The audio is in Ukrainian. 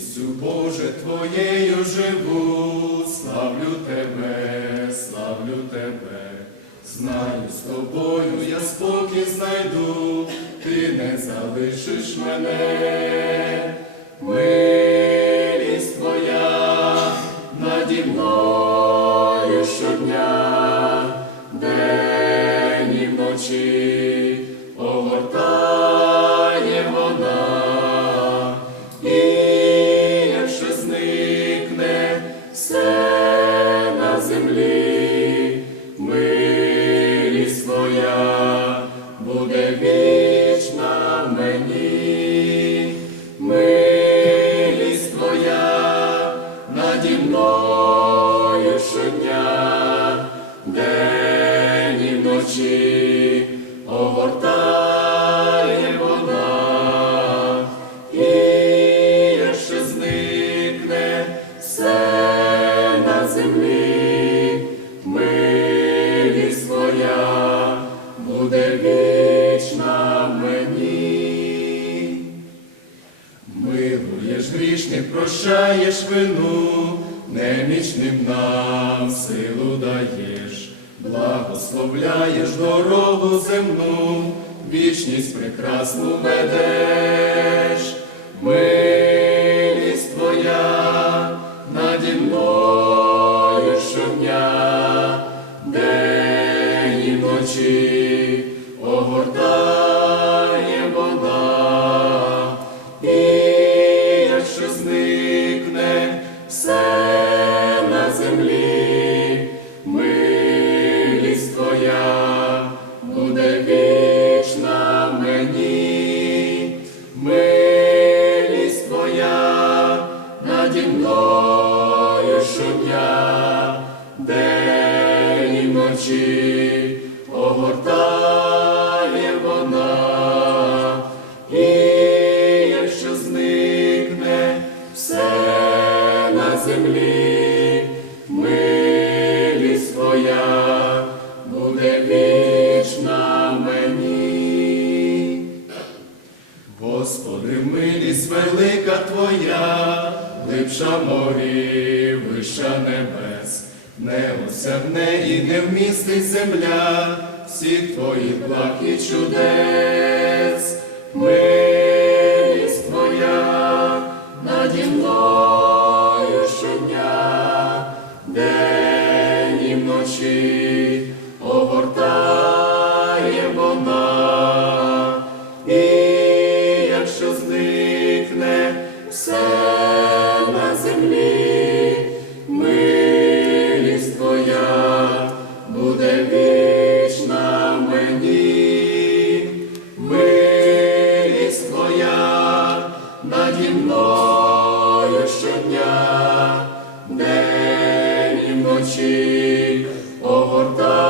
Милістю Боже Твоєю живу, славлю Тебе, славлю Тебе, знаю, з тобою я спокій знайду, ти не залишиш мене, милість Твоя наді мною щодня, день і вночі огортає щодня, день і вночі огортає вона, і якщо зникне все на землі, милість твоя буде вічна мені. Милуєш грішних, прощаєш вину, немічним нам силу даєш, благословляєш дорогу земну, вічність прекрасну ведеш, милість твоя наді мною щодня, день і вночі день і вночі огортає вона, і якщо зникне все на землі, милість твоя буде вічна мені. Господи, милість велика Твоя, глибша вища небес, не осягне і не вмістить земля, всіх Твоїх благ і чудес, милість Твоя наді мною щодня, день і вночі огортає вона. І якщо зникне все на землі, наді мною щодня, день і вночі огортає